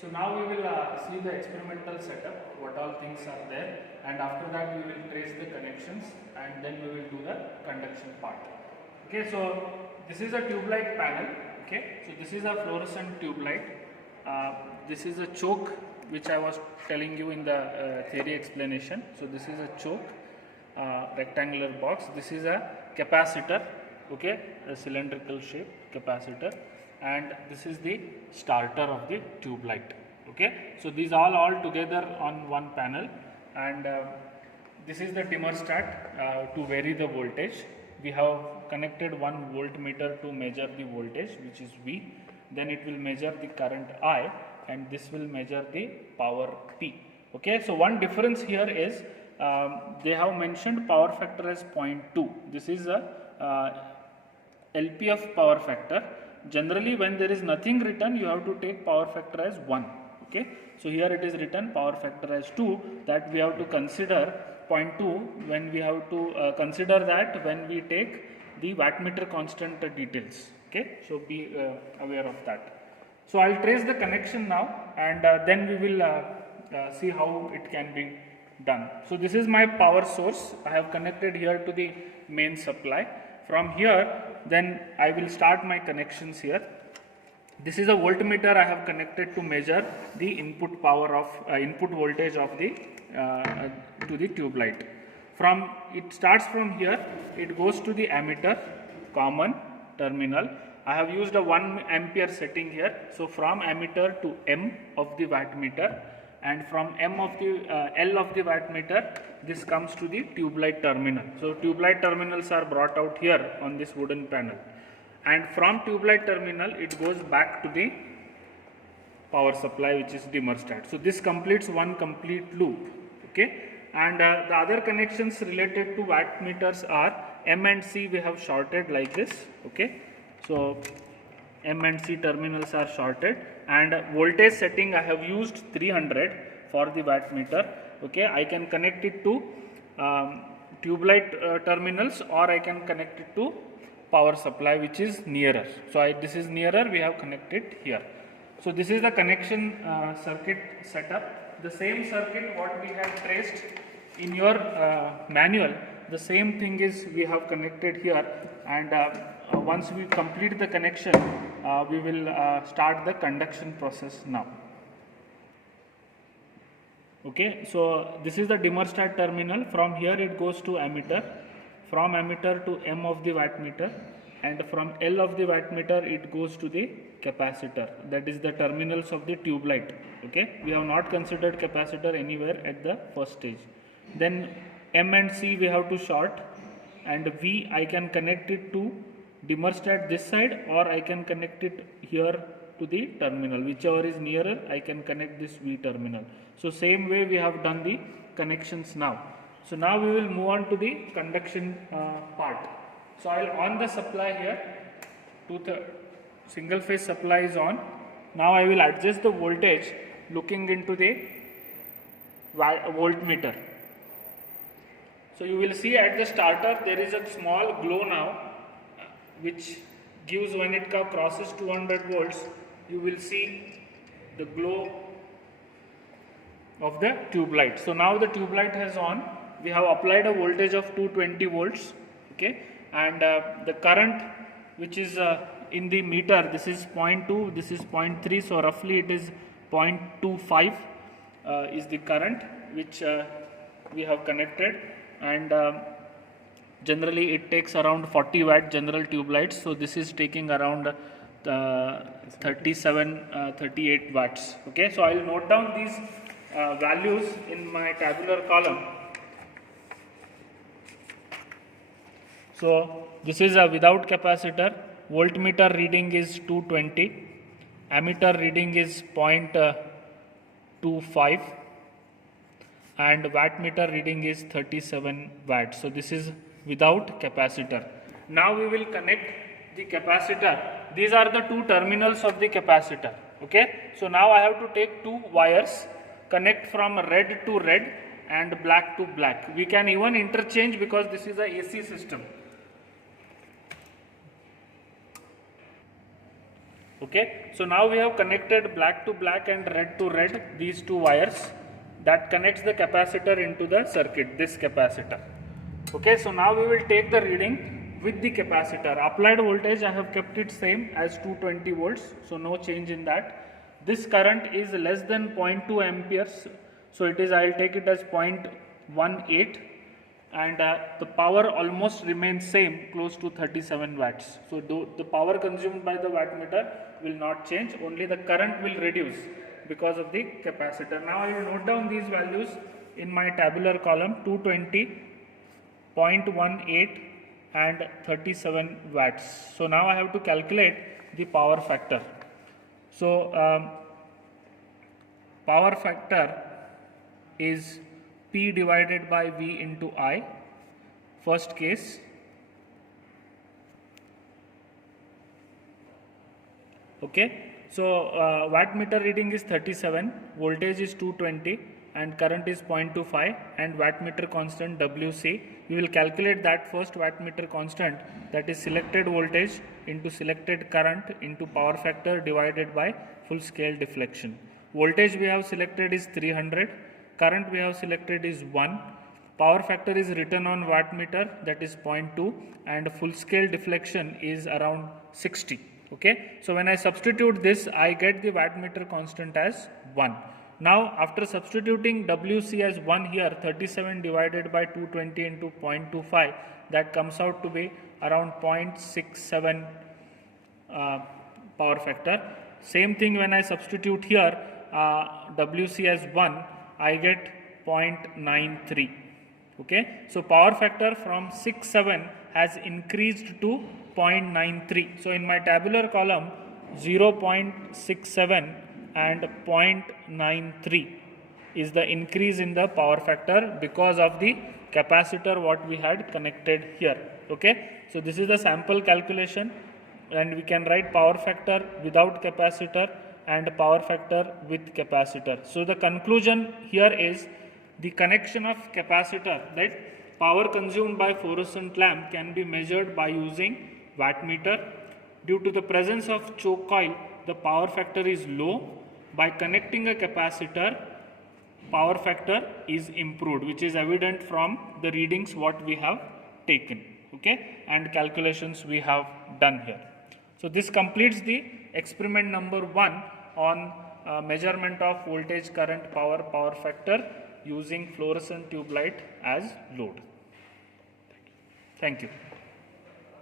So now we will see the experimental setup, what all things are there, and after that we will trace the connections, and then we will do the conduction part. Okay, so this is a tube light panel. Okay, so this is a fluorescent tube light. This is a choke which I was telling you in the theory explanation. So this is a choke, rectangular box. This is a capacitor, okay, a cylindrical shape capacitor, and this is the starter of the tube light. Okay, so these all together on one panel, and this is the thermostat to vary the voltage. We have connected one voltmeter to measure the voltage, which is V. Then it will measure the current I, and this will measure the power P. Okay, so one difference here is they have mentioned power factor as 0.2. This is a LPF power factor. Generally, when there is nothing written, you have to take power factor as 1. Okay, so here it is written power factor as 2, that we have to consider 0.2 when we have to consider that when we take the wattmeter constant details. Okay, so be aware of that. So I'll trace the connection now, and then we will see how it can be done. So this is my power source. I have connected here to the main supply. From here, then I will start my connections here. This is a voltmeter I have connected to measure the input power of input voltage of the to the tube light. It starts from here, it goes to the ammeter, common terminal. I have used a 1 ampere setting here. So from ammeter to M of the wattmeter, and from M of the L of the wattmeter, this comes to the tube light terminal. So tube light terminals are brought out here on this wooden panel, and from tube light terminal it goes back to the power supply, which is thermostat. So this completes one complete loop. Okay, and the other connections related to wattmeters are M and C. We have shorted like this. Okay, so M and C terminals are shorted, and voltage setting I have used 300 for the wattmeter. Okay, I can connect it to tube light terminals, or I can connect it to power supply, which is nearer. So this is nearer, we have connected here. So this is the connection circuit setup. The same circuit what we have traced in your manual, the same thing is we have connected here, and once we complete the connection, we will start the conduction process now. Okay, so this is the thermostat terminal. From here it goes to ammeter, from ammeter to M of the wattmeter, and from L of the wattmeter it goes to the capacitor, that is the terminals of the tube light. Okay, we have not considered capacitor anywhere at the first stage. Then M and C we have to short, and V I can connect it to thermostat this side, or I can connect it here to the terminal, whichever is nearer. I can connect this V terminal. So same way we have done the connections now. So now we will move on to the conduction part. So I'll on the supply here. Single phase supply is on. Now I will adjust the voltage looking into the voltmeter. So you will see at the starter there is a small glow now, which gives when it crosses 200 volts, you will see the glow of the tube light. So now the tube light has on. We have applied a voltage of 220 volts. Okay, and the current which is in the meter, this is 0.2, this is 0.3, so roughly it is 0.25 is the current which we have connected, and generally it takes around 40 watt general tube lights, so this is taking around 38 watts. Okay, so I will note down these values in my tabular column. So this is a without capacitor. Voltmeter reading is 220, ammeter reading is 0.25, and wattmeter reading is 37 watts. So this is without capacitor. Now we will connect the capacitor. These are the two terminals of the capacitor. Okay, so now I have to take two wires, connect from red to red and black to black. We can even interchange because this is a AC system. Okay, so now we have connected black to black and red to red, these two wires that connects the capacitor into the circuit, this capacitor. Okay, so now we will take the reading with the capacitor. Applied voltage I have kept it same as 220 volts, so no change in that. This current is less than 0.2 amperes, so it is, I will take it as 0.18, and the power almost remains same, close to 37 watts. So the power consumed by the wattmeter will not change, only the current will reduce because of the capacitor. Now I will note down these values in my tabular column: 220, 0.18 and 37 watts. So now I have to calculate the power factor. So power factor is P divided by V into I, first case. Okay, so wattmeter reading is 37, voltage is 220 and current is 0.25 and wattmeter constant WC. We will calculate that first. Wattmeter constant, that is selected voltage into selected current into power factor divided by full scale deflection. Voltage we have selected is 300, current we have selected is 1, power factor is written on wattmeter, that is 0.2, and full scale deflection is around 60. Okay, so when I substitute this, I get the wattmeter constant as 1. Now after substituting WC as 1 here, 37 divided by 220 into 0.25, that comes out to be around 0.67 power factor. Same thing when I substitute here WC as 1, I get 0.93. Okay, so power factor from 6.7 has increased to 0.93. So in my tabular column, 0.67 and 0.93 is the increase in the power factor because of the capacitor what we had connected here. Okay, so this is the sample calculation, and we can write power factor without capacitor and power factor with capacitor. So the conclusion here is the connection of capacitor, that power consumed by fluorescent lamp can be measured by using wattmeter. Due to the presence of choke coil, the power factor is low. By connecting a capacitor, power factor is improved, which is evident from the readings what we have taken, okay, and calculations we have done here. So this completes the experiment number 1 on measurement of voltage, current, power factor using fluorescent tube light as load. Thank you.